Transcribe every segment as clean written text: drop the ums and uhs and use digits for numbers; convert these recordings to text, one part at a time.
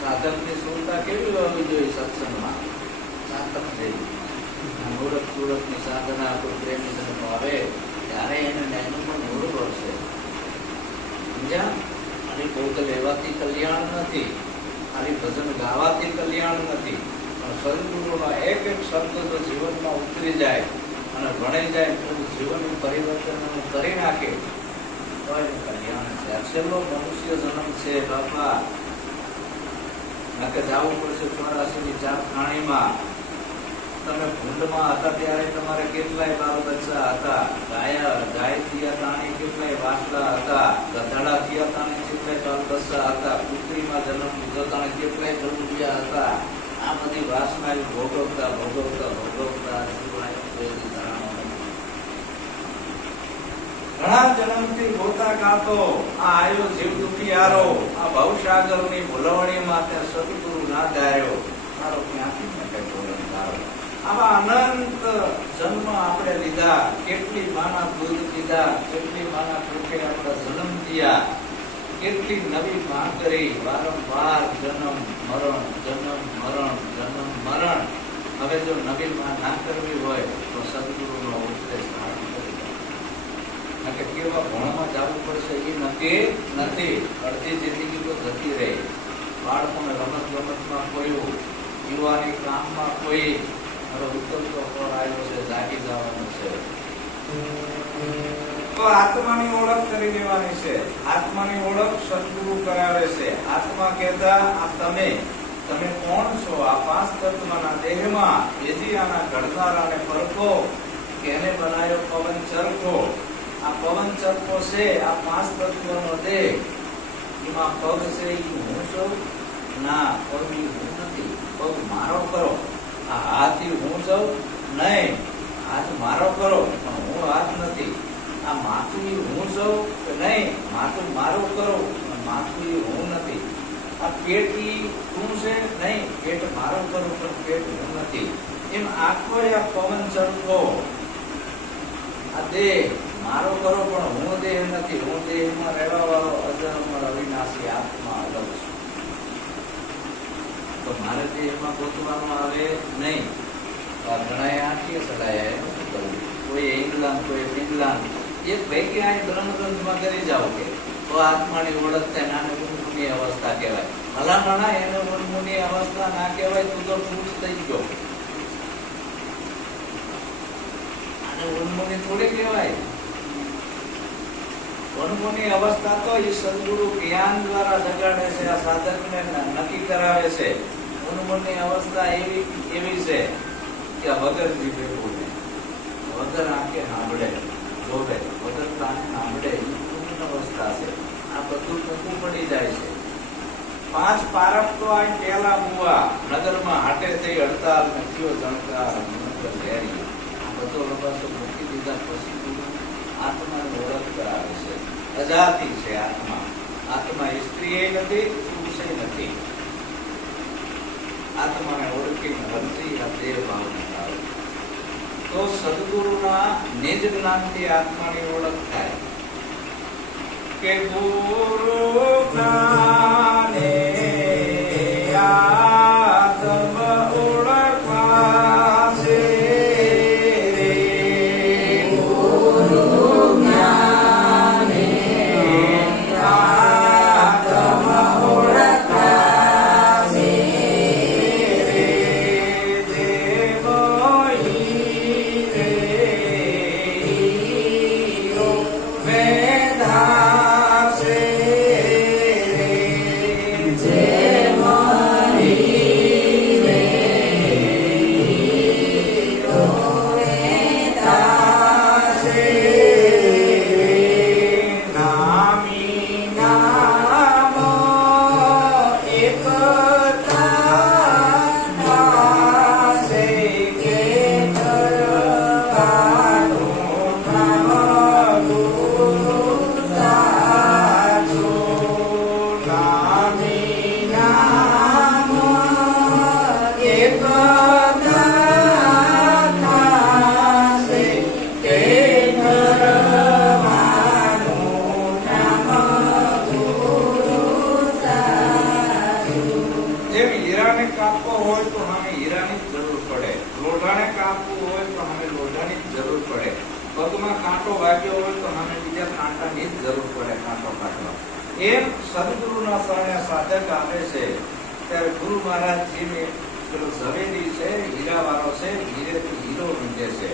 સાધકની સુરતા કેવી હોવી જોઈએ સત્સંગમાં? સાધક જેવી. મૂર્ખ સુરતની સાધના કોઈ પ્રેમી સંતો આવે ત્યારે એને એનું પણ મૂળ પડશે. સમજ્યા? ખાલી ભોગ લેવાથી કલ્યાણ નથી, ખાલી ભજન ગાવાથી કલ્યાણ નથી, પણ સદગુરુનો એક એક શબ્દ જો જીવનમાં ઉતરી જાય અને ભણાઈ જાય તો જીવનનું પરિવર્તન કરી નાખે તો એનું કલ્યાણ છે. છેલ્લો મનુષ્ય જન્મ છે બાપા. નકે જવું પડશે 84ની ચાર ખાણીમાં. તમે ભૂંડમાં હતા ત્યારે તમારે કેટલાય બાળ બચ્ચા હતા, ગાય થયા તાણી કેટલાય વાસલા હતા, ગધાડા થયા તાણી કેટલાય બાળ બચ્ચા હતા, પુત્રીમાં જન્મ લીધો તાણે કેટલાય જરૂરિયા હતા. આ બધી વાસના ભોગવતા ભોગવતા ભોગવતા ઘણા જન્મથી ગોતા ગાતો આ આયો જીવ દુખિયારો, આ ભવસાગરની ભૂલવણી માટે સદગુરુ ના ધાર્યો. મારો ક્યાંથી ને કઈ બોલણ ધારો. આવા અનંત જન્મ આપણે લીધા, કેટલી માના દૂધ પીધા, કેટલી માના પેટે આપણે જન્મ થયા, કેટલી નવી માં કરી, વારંવાર જન્મ મરણ જન્મ મરણ જન્મ મરણ. હવે જો નવી માં ના કરવી હોય તો સદગુરુનો ઉપદેશ ધારણ કરી કે કેવા ભણમાં જવું પડશે એ નક્કી નથી. અડધી જિંદગી તો જતી રહી. બાળકોને રમત ગમતમાં ખોયું, યુવાની કામમાં ખોઈ. હવે ઉત્તરતો ફળ આવ્યો છે, જાગી જવાનું છે. તો આત્માની ઓળખ કરી દેવાની છે. આત્માની ઓળખ સદગુરુ કરાવે છે. આત્મા કહેતા આ તમે કોણ છો? આ પાંચ તત્વના દેહમાં એજીયાના ઘડનારાને પરખો, કેને બનાવ્યો પવન ચરખો. આ પવન ચરખો છે, આ પાંચ તત્વનો દેહ. એમાં પગ છે એ હું છું? ના, પગ હું નથી. પગ મારો કરો. આ હાથ હું છું? નહીં, હાથ મારો કરો, પણ હું હાથ નથી. આ માથું હું છું કે નહીં? માથું મારું કરો, પણ માથું હું નથી. આ પેટ તું છે? નહીં, પેટ મારું કરું, પણ પેટ હું નથી. એમ આખો આ પવન ચરખો, આ દેહ મારો કરો, પણ હું દેહ નથી. હું દેહમાં રહેવા વાળો અજન્મ અવિનાશી આત્મા અલગ છું. તો મારે દેહમાં ગોતવાનું આવે નહીં. ઘણા આંખીએ ચડાયા, એનું શું કરવું? કોઈ ઇંગ્લેન્ડ, કોઈ ફિનલેન્ડ, એક પૈકી આ બ્રહ્મગ્રંથમાં કરી જાઓ કે તો આત્માની ઓળખ થાય. નાને ઉન્મુની અવસ્થા કહેવાય. ભલામણા એને ઉન્મુની અવસ્થા ના કહેવાય. તું તો પૂછ થઈ ગયો. આને ઉન્મુની થોડી કહેવાય. ઉન્મુની અવસ્થા તો એ સદગુરુ જ્ઞાન દ્વારા જગાડે છે. આ સાધકને નક્કી કરાવે છે. ઉન્મુની અવસ્થા એવી છે કે વગર જીભે બોલે, વગર આંખે સાંભળે, જોવે, વગર કાને સાંભળે. એ ઉન્મુની અવસ્થા છે. આ બધું ટૂંકું પડી જાય છે. પાંચ પારક તો આ પેલા મુવા નગરમાં હાટે થઈ હડતાલ ને થયો જણકાર ઘેરી. આ બધો લબાસો મૂકી દીધા પછી આત્માની ઓળખ કરાવે છે. અજાતી છે આત્મા. આત્મા સ્ત્રી નથી, પુરુષ નથી. આત્માને ઓળખીને હરતી આ દેહ ભાવને આવે તો સદગુરુના નિજ જ્ઞાનથી આત્માની ઓળખ થાય. કે ગુરુ જ્ઞાને આત્મ ઓળખવા છે. જેમ હીરાને કાપવો હોય તો સામે હીરાની જ જરૂર પડે, લોઢાને કાપવું હોય તો સામે લોઢાની જ જરૂર પડે, પગમાં કાંટો વાગ્યો હોય તો સામે બીજા કાંટાની જ જરૂર પડે કાંટો કાઢવા. એમ સદગુરુના શરણે સાધક આવે છે ત્યારે ગુરુ મહારાજજીને પેલો ઝવેરી છે, હીરાવાળો છે, હીરેથી હીરો વીંધે છે.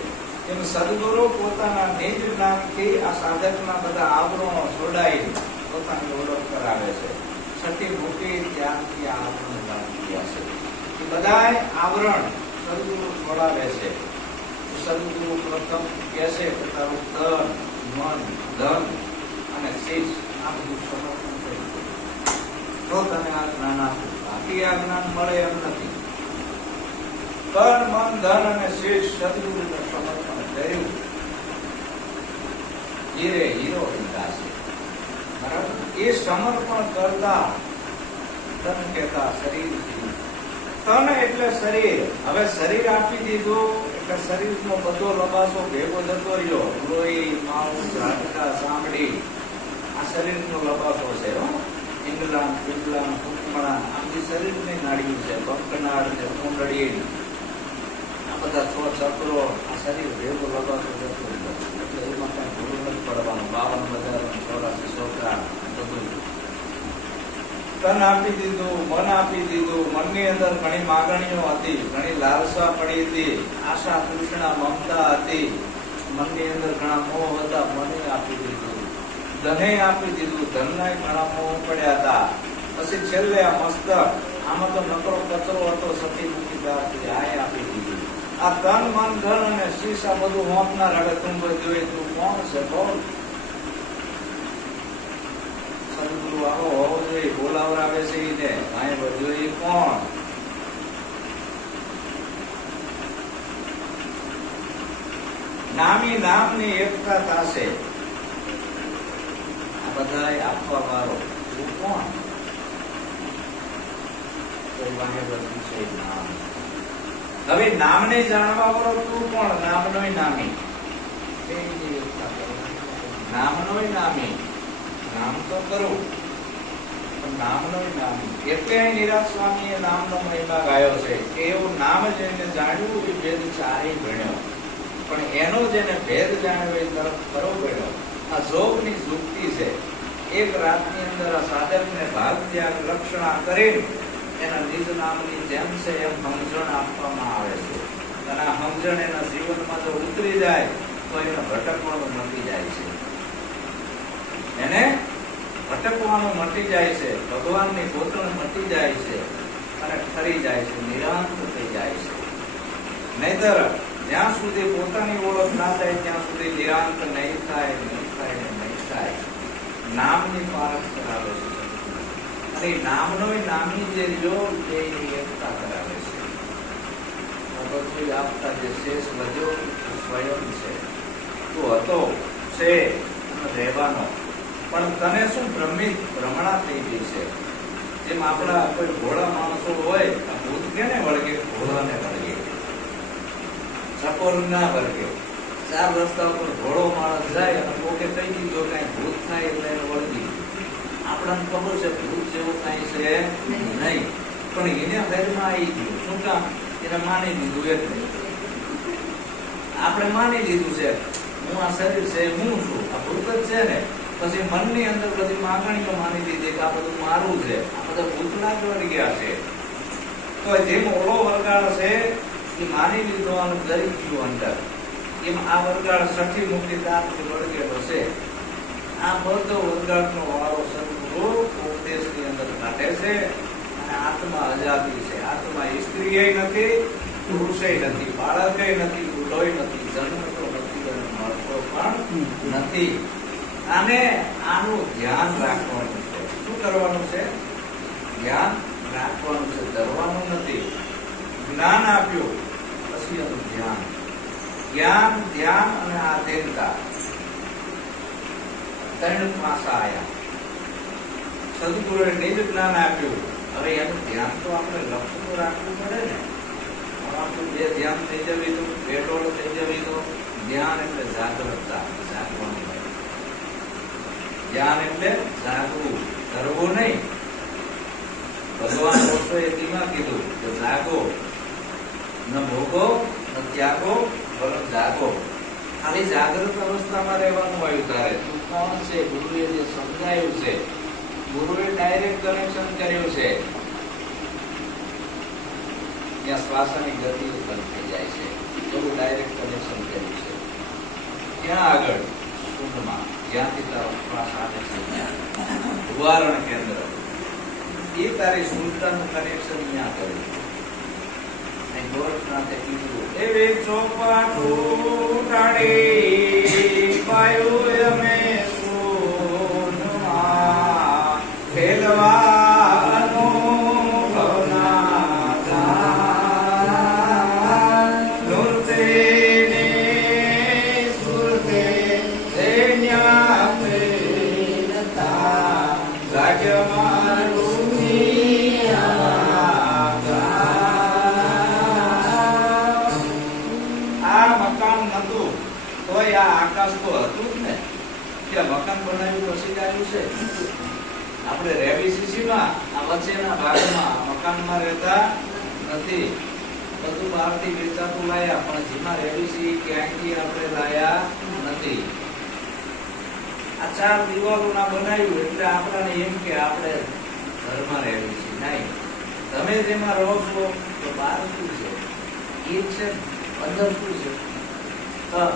એમ સદગુરુ પોતાના નિજ જ્ઞાનથી આ સાધકના બધા આવરણો છોડાઈ પોતાની ઓળખ કરાવે છે. છઠ્ઠી મોટી ત્યાંથી આ આવરણ લાગ્યા છે. એ બધા આવરણ સદગુરુ છોડાવે છે. સદગુરુ પ્રથમ કહે છે કે તારું તન, મન, ધન અને શીશ આ બધું સમર્પણ કરી દે તો તને આ જ્ઞાન આપું. બાકી આ જ્ઞાન મળે એમ નથી. તન, મન, ધન અને શીશ સદગુરુને સમર્પણ કર્યું. હીરે હીરો લીધા છે. બરાબર. એ સમર્પણ કરતા તન કહેતા શરીર. તન એટલે શરીર. હવે શરીર આપી દીધું એટલે શરીરનો બધો લબાસો ભેગો જતો રહ્યો. લોહી, માઉસ, હાડકા, ચામડી આ શરીરનો લબાસો છે. ઈંગલા, પિંગલા, કુકમણા આ બધી શરીરની નાડીઓ છે. પંખનાળ છે, કુંડળી આ બધા ચક્રો આ શરીર ભેગો લબાસો જતો રહ્યો. એટલે એમાં કઈ ભૂલ નથી પડવાનું. 52 84 છોકરા બધું તન આપી દીધું, મન આપી દીધું. મનની અંદર ઘણી માગણીઓ હતી, ઘણી લાલસા પડી હતી, આશા, તૃષ્ણા, મમતા હતી. મનની અંદર ઘણા મોહ હતા, મને આપી દીધું. ધને આપી દીધું, ધનના ઘણા મોહ પડ્યા હતા. પછી છેલ્લે આ મસ્તક, આમાં તો નકરો કચરો હતો, સતી મૂકીદાર આ આપી દીધું. આ તન, મન, ધન અને શીશ આ બધું હોંકનાર. હવે તું બધું તું કોણ છે? બોલ. સદગુરુ આવો હોવો જોઈએ, બોલાવરાવે છે એને. આ બધું એ કોણ? નામી નામની એકતા થશે. આ બધા આપવા વાળો તું કોણ? નામ. હવે નામને જાણવા વાળો તું કોણ? નામનોય નામી. નામનોય નામી. નામ તો કરું પણ નામનોય નામી. એટલે નિરાજ સ્વામીએ નામનો મહિમા ગાયો છે કે એવું નામ જેને જાણ્યું એ ભેદ ચારે ભણ્યો. પણ એનો જેને ભેદ જાણ્યો એ તરફ ખરો પડ્યો. આ જોગની યુક્તિ છે. એક રાતની અંદર આ સાધકને ભાગ ત્યાગ રક્ષણા કરી એના નિજ નામની જેમ છે એમ સમજણ આપવામાં આવે છે. અને આ સમજણ એના જીવનમાં જો ઉતરી જાય તો એનો ભટકવાનું મટી જાય છે. એને ભટકવાનું મટી જાય છે. ભગવાનની ગોતણ મટી જાય છે અને ઠરી જાય છે, નિરાંત થઈ જાય છે. નહીતર જ્યાં સુધી પોતાની ઓળખ ના થાય ત્યાં સુધી નિરાંત નહીં થાય, નહીં થાય ને નહીં થાય. નામની પારખ કરાવે છે અને નામનો નામી જે રહ્યો એ એકતા કરાવે છે. બધું આપતા જે શેષ વધ્યો સ્વયં છે. તું હતો છે અને રહેવાનો. પણ તને શું ભ્રમણા થઈ ગઈ છે. જેમ આપણા કોઈ ભોળા માણસો હોય, ભૂત કેને વળગે? ભોળાને વળગે. ચકોર ના વળગે. 4 રસ્તા ઉપર ભોળો માણસ જાય અને કોકે કહી દીધો કઈ ભૂત થાય એટલે એને વળગી. આપણને ખબર છે ભૂત જેવું કઈ છે નહીં, પણ એને ઘરમાં આવી ગયું. શું કામ? એને માની લીધું. એટલે આપણે માની લીધું છે હું આ શરીર છે, હું છું, આ ભૂત જ છે ને. પછી મનની અંદર બધી માંગણીઓ માની લીધી કે આ બધું મારું છે. આ બધા ભૂતના જ વળી ગયા છે. તો જેમ ઓળો વરગાળ છે એ માની લીધો અને ડરી ગયું અંદર, એમ આ વરગાળ છઠ્ઠી મુક્તિ દાંતથી વળગેલો છે. આ બધો વરગાળનો વાળો સદગુરુ ઉપદેશની અંદર કાઢે છે. અને આત્મા આઝાદી છે. આત્મા સ્ત્રીએ નથી, પુરુષે નથી, બાળકે નથી, બુઢોય નથી, જન્મતો નથી અને મળતો પણ નથી. અને આનું ધ્યાન રાખવાનું છે. શું કરવાનું છે? ધ્યાન રાખવાનું છે, ડરવાનું નથી. જ્ઞાન આપ્યું પછી એનું ધ્યાન. જ્ઞાન, ધ્યાન અને આધીનતા 3 પાસા આયા. સદગુરુએ નિજ જ્ઞાન આપ્યું. હવે એનું ધ્યાન તો આપણે લક્ષ્ય તો રાખવું પડે ને. આપણું બે ધ્યાન થઈ જવી તો, બેટોળ થઈ જવી તો. ધ્યાન એટલે જાગૃતતા, જાગવાનું. ધ્યાન એટલે જાગવું, કરવું નહીં. ભગવાન ઓશોએ ધીમા કીધું કે જાગો, ન ભોગો ન ત્યાગો, પરંતુ જાગો. ખાલી જાગૃત અવસ્થામાં રહેવાનું આવ્યું તારે. તું કોણ છે? ગુરુએ જે સમજાયું છે, ગુરુએ ડાયરેક્ટ કનેક્શન કર્યું છે. ત્યાં શ્વાસની ગતિ બંધ થઈ જાય છે, એવું ડાયરેક્ટ કનેક્શન કર્યું છે. ત્યાં આગળ શુદ્ધમાં જ્યાંથી તારો શ્વાસ આવે છે ઉદાહરણ કેન્દ્ર, એ તારી શુદ્ધતાનું કનેક્શન ત્યાં કર્યું. ગોરખનાથે કીધું, એવે ચોપાટું ટાળી પાયું અમે સોનમાં ખેલવાનો ભવનાથા નૃતે ને સુરતે ધૈર્યા પ્રેરતા જાગ્યમાં આકાશ તો હતું જ ને, ત્યાં મકાન બનાવ્યું પછી જ આવ્યું છે. આપણે રેવીસીસીમાં આ વચ્ચેના ભાગમાં મકાનમાં રહેતા નથી, બધું બહારથી વેચાતું લાયા, પણ જેમાં રેવીસી ક્યાંયથી આપણે લાયા નથી. આ 4 દિવાલોના બનાવ્યું એટલે આપણને એમ કે આપણે ઘરમાં રેવીસી નહીં. તમે જેમાં રહો છો તો બહાર શું છે, એ છે, અંદર શું છે?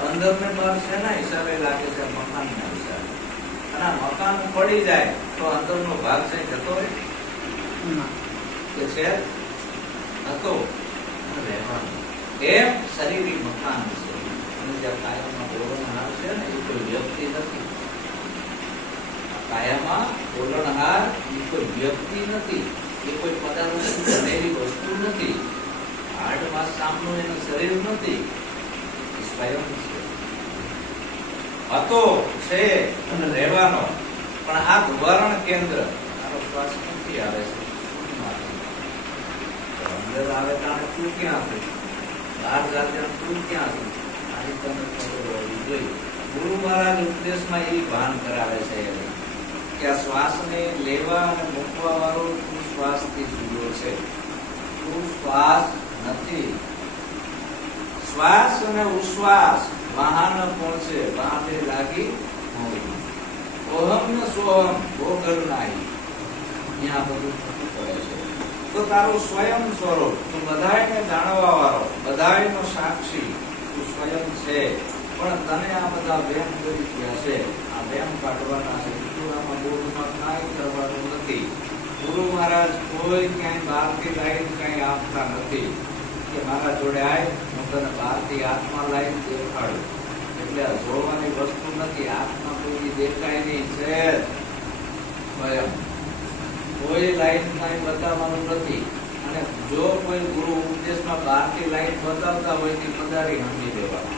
અંદર ને બહાર શેના હિસાબે લાગે છે? મકાનના હિસાબે. અને મકાન પડી જાય તો અંદરનો ભાગ છે જતો રહે કે છે હતો રહેવાનો. એમ શરીરી મકાન છે. અને જે કાયામાં બોલણહાર છે ને, એ કોઈ વ્યક્તિ નથી. કાયામાં બોલણહાર એ કોઈ વ્યક્તિ નથી, એ કોઈ પદાર્થ બનેલી વસ્તુ નથી. હાડમાં સામનું એનું શરીર નથી, સ્વયં છે, હતો છે અને રહેવાનો. પણ આ ધોવારણ કેન્દ્ર તારો શ્વાસ ક્યાંથી આવે છે? અંદર આવે ત્યારે તું ક્યાં છે? બહાર જાય તું ક્યાં છે? આની તને ખબર હોવી જોઈએ. ગુરુ મહારાજ ઉપદેશમાં એ ભાન કરાવે છે કે આ શ્વાસને લેવા અને મૂકવા વાળો તું શ્વાસથી જુદો છે, તું શ્વાસ નથી. શ્વાસ અને ઉશ્વાસ વાહન કોણ છે? વાહને લાગી મોરી. ઓહમ ન સોહમ ભોગર નાહી. ત્યાં બધું થતું પડે છે. તો તારું સ્વયં સ્વરૂપ, તું બધાયને જાણવા વાળો, બધાયનો સાક્ષી, તું સ્વયં છે. પણ તને આ બધા વેમ કરી ગયા છે, આ વેમ કાઢવાના છે. ગુરુનામાં બોધમાં કાંઈ કરવાનું નથી. ગુરુ મહારાજ કોઈ ક્યાંય બહારથી લાઈન કઈ આપતા નથી કે મારા જોડે આય, હું તને બહારથી આત્મા લાઈન દેખાડું. એટલે જોવાની વસ્તુ નથી. આત્મા કોઈ દેખાય નહીં છે. સ્વયં કોઈ લાઈન કઈ બતાવવાનું નથી. અને જો કોઈ ગુરુ ઉપદેશમાં બહારથી લાઈન બતાવતા હોય તો મદારી સમજી દેવાનું.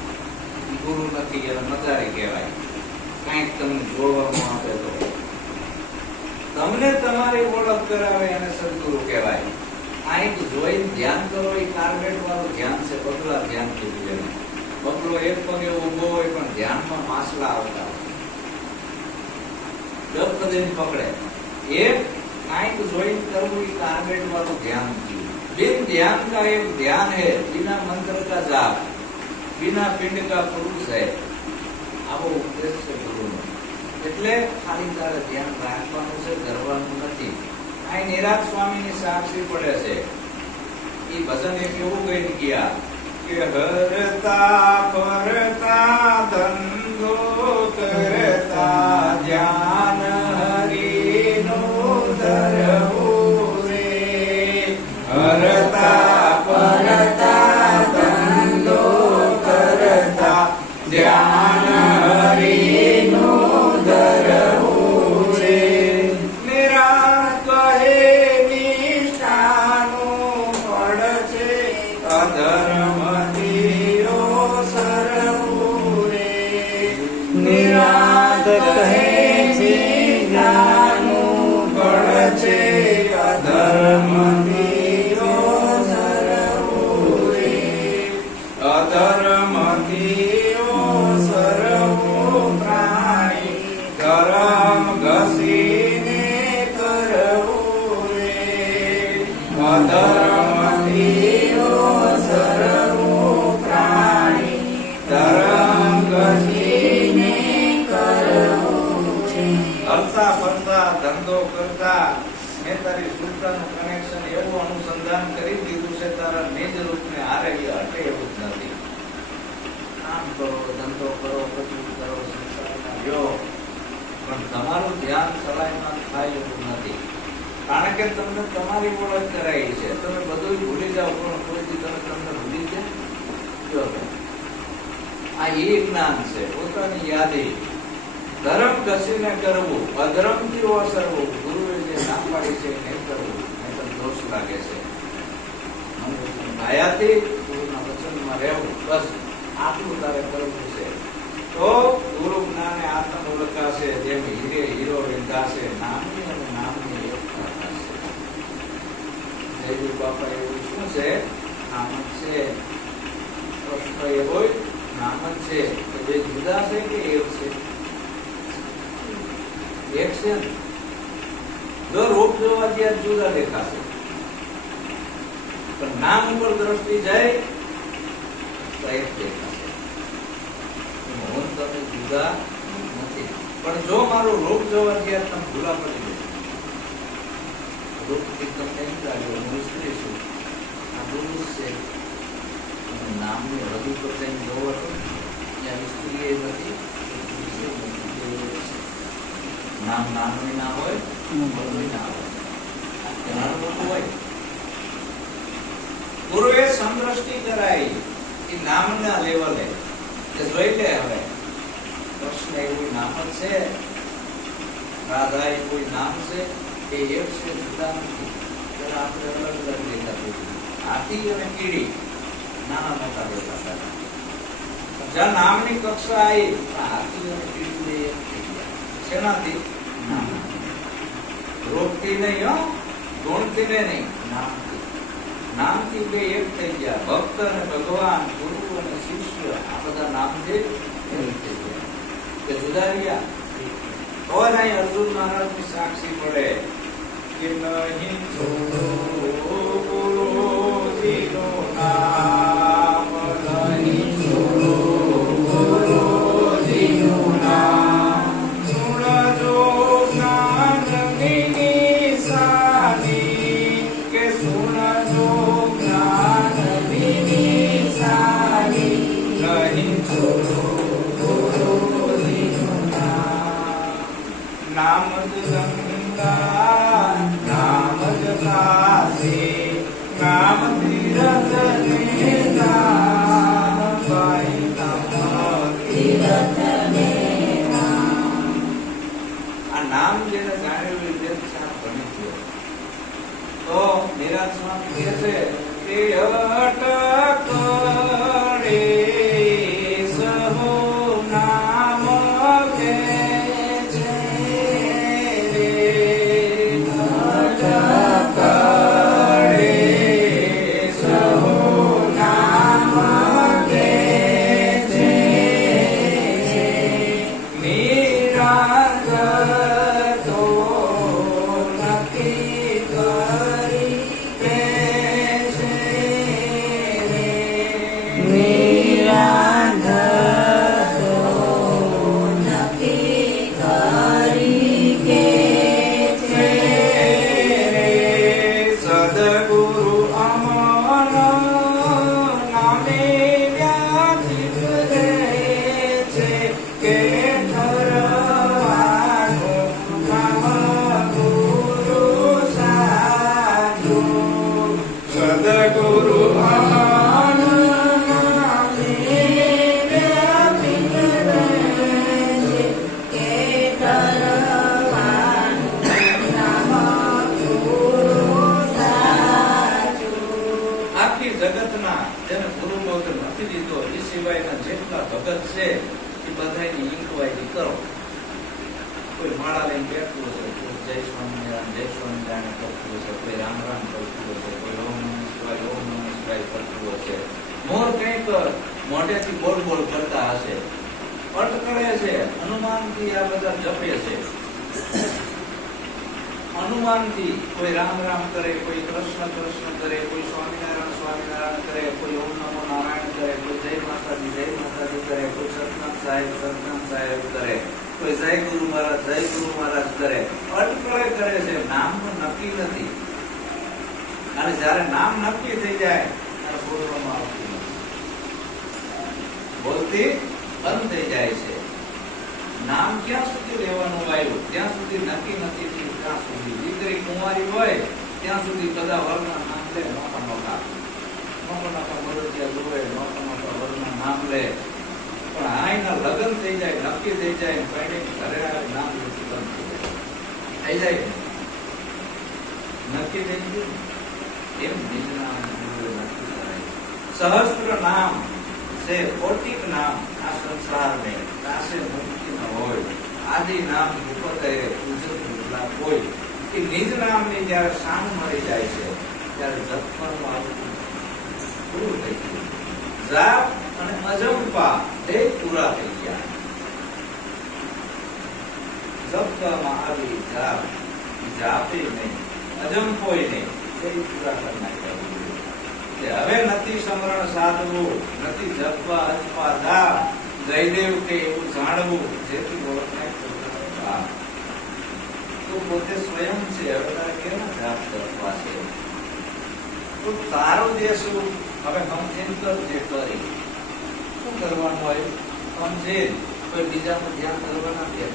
ગુરુ નથી, એને મદારી કહેવાય. કઈક તમને જોવાનું આપે તો તમને તમારી ઓળખ કરાવે એને સદગુરુ કહેવાય. આંખ જોઈને ધ્યાન કરો, એ કાર્બેટ વાળું ધ્યાન છે, બગલા ધ્યાન કીધું એને. બગલો એક પગે ઉભો હોય પણ ધ્યાનમાં માછલા આવતા હોય, ડબ કદીને પકડે. એક આંખ જોઈને કરવું એ કાર્બેટ વાળું ધ્યાન કીધું. बिन ध्यान का एक ध्यान है, बिना मंत्र का जाप, बिना पिंड का पुरुष है. આવો ઉપદેશ છે ગુરુનો. એટલે ખાલી તારે ધ્યાન રાખવાનું છે, કરવાનું નથી. આ નિરાગ સ્વામીની સાક્ષી પડે છે. એ ભજન એક એવું ગઈ ગયા કે હરતા ફરતા ધંધો કરતા ધ્યાન હરિનો ધરવું રે. હરતા ફરતા ધંધો કરતા ધ્યાન હરિનો ધરવું રે. નિરાગ કહે નિષ્ઠાનું ફળ છે, અધર્મ ધીરો સરવું રે. નિરાગ અધર્મથી ઓસરવું પ્રાણી ધર્મ ઘસીને કરવું છે. હરતા ફરતા ધંધો કરતા મેં તારી સુરતાનું કનેક્શન એવું અનુસંધાન કરી દીધું છે તારા નિજ રૂપને હારે હટે એવું જ નથી. કામ કરો, ધંધો કરો, બધું કરો, સંસારમાં રહ્યો, પણ તમારું ધ્યાન સલાઈમાં થાય એવું નથી. કારણ કે તમને તમારી ઓળખ કરાઈ છે. તમે બધું ભૂલી જાઓ, પણ કોઈથી તમે તમને ભૂલી જાય. આ એ જ્ઞાન છે, પોતાની યાદી. ધર્મ ઘસીને કરવું, અધર્મથી ઓસરવું. ગુરુએ જે ના પાડી છે નહીં કરવું, નહીં તો દોષ લાગે છે. આયાથી ગુરુના વચનમાં રહેવું, બસ આટલું તારે કરવું છે. તો ગુરુ જ્ઞાને આત્મ ઓળખાશે, જેમ હીરે હીરો વિંધાશે, નામની અને નામની એકતા થશે. જયદેવ બાપા એવું શું છે? નામ જ છે. પ્રશ્ન એવો નામ જ છે કે જે જુદા છે કે એક છે? એક છે. જો રૂપ જોવા ત્યાં જુદા દેખાશે, પણ નામ ઉપર દ્રષ્ટિ જાય તો એક દેખાશે. હું તમે જુદા નથી, પણ જો મારું રૂપ જોવા ત્યાં તમે ભૂલા પડી જાય, રૂપથી તમને એમ લાગ્યો હું સ્ત્રી છું, આ પુરુષ છે. નામની હદુ પર જઈને જોવો તો ત્યાં સ્ત્રી એ નથી, નામ નાનું ના હોય, મોટું ના હોય, નાનું મોટું હોય. ગુરુએ સમદ્રષ્ટિ કરાઈ એ નામના લેવલે જોઈ લે. હવે કૃષ્ણ એવું નામ જ છે, રાધા એ કોઈ નામ છે, એ એક છે, જુદા નથી. આપણે અલગ અલગ દેખાતું. હાથી અને કીડી નાના મોટા દેખાતા. જ્યાં નામની કક્ષા આવી, હાથી અને કીડી એક થઈ ગયા. શેનાથી? નામ. રોગથી નહીં, હો, ગુણથી નહીં, નામથી. નામથી બે એક થઈ ગયા. ભક્ત અને ભગવાન, ગુરુ અને શિષ્ય, આ બધા નામથી એક થઈ ગયા. કે જુદા રહ્યા. તો અહીં અર્જુન મહારાજની સાક્ષી પડે કે નહીં છોડો ગુરુજીનું નામ, નહીં છોડો ગુરુજીનું નામ. સુણજો જ્ઞાનની નિશાની, કે સુણજો જ્ઞાનની નિશાની, નહીં છોડો ગુરુજીનું નામ. નામ જ ગંગા, નામ જ કાશી, નામ તીરથ ને નામ, ભાઈ નામ તીરથ ને નામ. આ નામ જેને જાણ્યું તે ભણી ગયો. તો નિરાંત સ્વામી કહે છે કે અટકળે સહુ નામ કે છે રે, અટકળે સહુ નામ કે છે. નિરાંત તો નક્કી કરી કે છે રે, નિરાંત તો નક્કી કરી કે છે રે. સદગુરુ અમર નામે વ્યાચિત રહે છે, કે ઠરવાનું નામ ગુરુ સાચું. સદગુરુ અમર નામે વ્યાચિત રહે છે, કે ઠરવાનું નામ ગુરુ સાચું. આખી જગતના જેને ગુરુ બોધ નથી દીધો એ સિવાયના જેટલા ભગત છે એ બધાની ઇન્કવાયરી કરો. કોઈ માળા લઈને બેઠું હશે, કોઈ જય સ્વામિનારાયણ જય સ્વામિનારાયણ કરતું હશે, કોઈ રામ રામ કરતું હશે, કોઈ ઓમ નમઃ શિવાય કરતું હશે. મોર કંઈક મોઢેથી બોલ બોલ કરતા હશે, અટકળે છે, હનુમાનથી આ બધા જપે છે. અનુમાનથી કોઈ રામ રામ કરે, કોઈ કૃષ્ણ કૃષ્ણ કરે, કોઈ સ્વામિનારાયણ સ્વામિનારાયણ કરે, કોઈ ઓમ નમો નારાયણ કરે, કોઈ જય માતાજી કરે, કોઈ સતનામ સાહેબ કરે, કોઈ જય ગુરુ મહારાજ કરે. અટકળે કરે છે, નામનું નક્કી નથી. અને જયારે નામ નક્કી થઈ જાય ત્યારે બોલવામાં આવતું નથી, બોલતી બંધ થઈ જાય છે. નામ ક્યાં સુધી લેવાનું આવ્યું, ત્યાં સુધી નક્કી નથી થયું. ત્યાં સુધી દીકરી કુંવારી હોય ત્યાં સુધી બધા વરના નામ લે, મોટા બરોડિયા જોવે, મોટા વરના નામ લે. પણ આઈના લગ્ન થઈ જાય, નક્કી થઈ જાય, ઘરે આવે નામ લેતી બંધ થઈ જાય. નક્કી થઈ ગયું એમ બીજના નક્કી કરાય. સહસ્ત્ર નામ છે, કોટિક નામ આ સંસારને કાશે મુક્તિ ન હોય. આદિ નામ ઉપતે પૂજક કોઈ કે નિજ નામની જયારે શાન મળી જાય છે ત્યારે જપવાનું આવતું પૂરું થઈ ગયું. જાપ અને અજંપા તે પૂરા થઈ ગયા. જપવામાં આવી જાપ, જાપે નહીં, અજંપોય નહીં, તે પૂરા કરી નાખ્યા. હવે નથી સ્મરણ સાધવું, નથી જપવા અજપા જાપ, જયદેવ કે એવું જાણવું જેથી ઓળખાય. તો પોતે સ્વયં છે, હવે તારે કેના જાપ જપવા છે? તો તારો જે શું હવે સમજીને કરજે. કરી શું કરવાનું હોય? સમજીને કોઈ બીજાનું ધ્યાન કરવાના બે,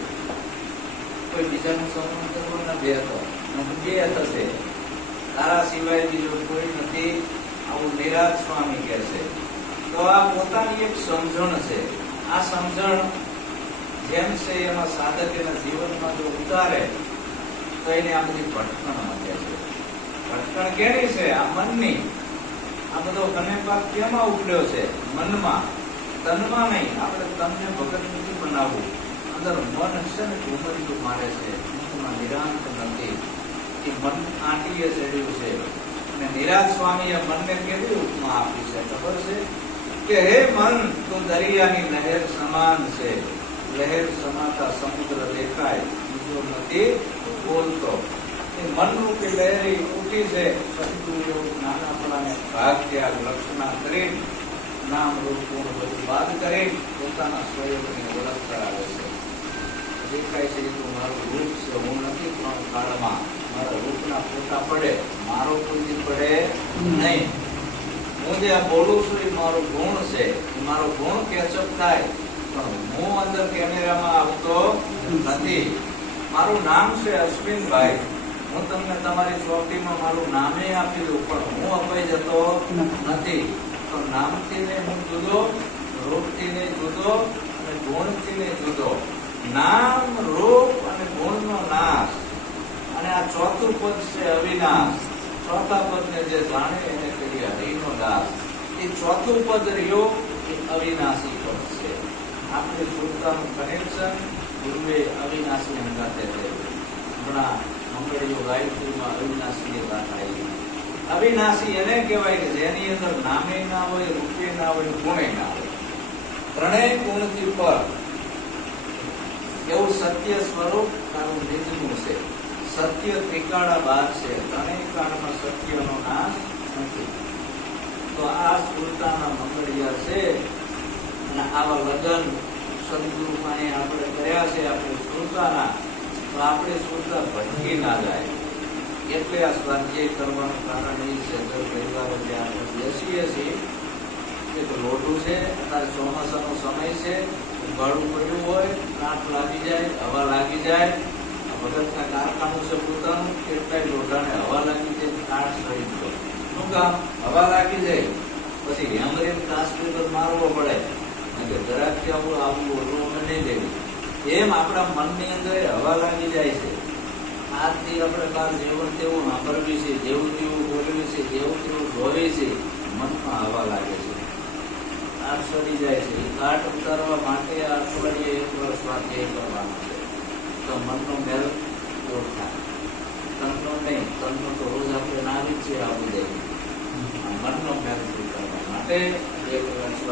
કોઈ બીજાનું સ્મરણ કરવાના બે, તો બે થશે. તારા સિવાય બીજો કોઈ નથી, આવું નિરાજ સ્વામી કહે છે. તો આ પોતાની એક સમજણ છે. આ સમજણ જેમ છે એમાં સાધક એના જીવનમાં જો ઉતારે તો એને આ બધી ભટકણ મળે છે. ભટકણ કેની છે? આ મનની. આ બધો કનેપાક કેમાં ઉપડ્યો છે? મનમાં, તનમાં નહીં. આપણે તનને ભગત નથી બનાવવું. અંદર મન છે ને ઘુમરિયું મારે છે, મનમાં નિરાંત નથી. એ મન આંટીએ ચડ્યું છે. અને નિરાજ સ્વામીએ મનને કેવી ઉપમા આપી છે ખબર છે? કે હે મન, તું દરિયાની લહેર સમાન છે. લહેર સમાતા સમુદ્ર દેખાય, બીજો નથી બોલતો. એ મન રૂપી લહેરી ઉઠી છે. સદગુરુ નાનાપણાને ભાગ ત્યાગ લક્ષણા કરી, નામ રૂપ ગુણ બધું બાદ કરી પોતાના સ્વયંની ઓળખ કરાવે છે. દેખાય છે તો મારું રૂપ છે, હું નથી પણ કાળમાં મારા રૂપના ફોટા પડે, મારો કોઈ પડે નહીં. હું જે બોલું છું એ મારો ગુણ છે, મારો ગુણ કેચઅપ થાય, પણ હું અંદર કેમેરામાં આવતો નથી. મારું નામ છે અશ્વિનભાઈ. હું તમને તમારી ચોપડીમાં મારું નામે આપી દઉં, પણ હું અપાઈ જતો નથી. તો નામથી ને હું જુદો, રૂપથી ને જુદો અને ગુણથી ને જુદો. નામ, રૂપ અને ગુણનો નાશ. અને આ ચોથું પદ છે અવિનાશ. ચોથા પદને જે જાણે એને કહીએ હરિનો દાસ. એ ચોથું પદ રહ્યો એ અવિનાશી પદ છે. આપણે સુરતાનું કનેક્શન ગુરુએ અવિનાશી હંગાતે થયું. હમણાં મંગળીઓ ગાયત્રીમાં અવિનાશી વાત આવી. અવિનાશી એને કહેવાય કે જેની અંદર નામે ના હોય, રૂપે ના હોય, ગુણે ના હોય. ત્રણેય ગુણથી પર એવું સત્ય સ્વરૂપ તારું નિજનું છે. સત્ય ત્રિકાળા બાદ છે. ત્રણેય કાળમાં સત્યનો નાશ નથી. તો આ સુરતાના મંગળિયા છે. અને આવા લગ્ન સદગુરુ પાસે આપણે કર્યા છે, આપણે સુરતાના. તો આપણે સુરતા ભટકી ના જાય. એટલે આ સ્વાધ્યાય કરવાનું કારણ એ છે. ઘર પરિવારો જે આપણે બેસીએ છીએ, એક લોઢું છે, અત્યારે ચોમાસાનો સમય છે, ગાળું પડ્યું હોય, કાંટ લાગી જાય, હવા લાગી જાય. ભગતના કારખાનું છે પોતાનું, કેટલાય લોઢાને હવા લાગી જાય, કાંટ સડી ગયો. શું કામ? હવા લાગી જાય. પછી હેમરીને ટ્રાન્સમીટર મારવો પડે. જરાકથી આવું ઓઢવું અમે નહીં દેવું. એમ આપણા મનની અંદર હવા લાગી જાય છે. આજથી આપણે બહાર જેવું તેવું સાંભળવી છે, જેવું તેવું બોલવી છે, જેવું તેવું જોવી છે, મનમાં હવા લાગે છે, કાટ સડી જાય છે. એ કાટ ઉતારવા માટે આ અઠવાડિયે એક વર્ષ સ્વાધ્યાય કરવાનો છે. તો મનનો મેલ દૂર થાય. તનનો નહીં, તનનો તો રોજ આપણે નાવી જ છે, આવી જાય. મનનો મેલ દૂર કરવા માટે એક વર્ષ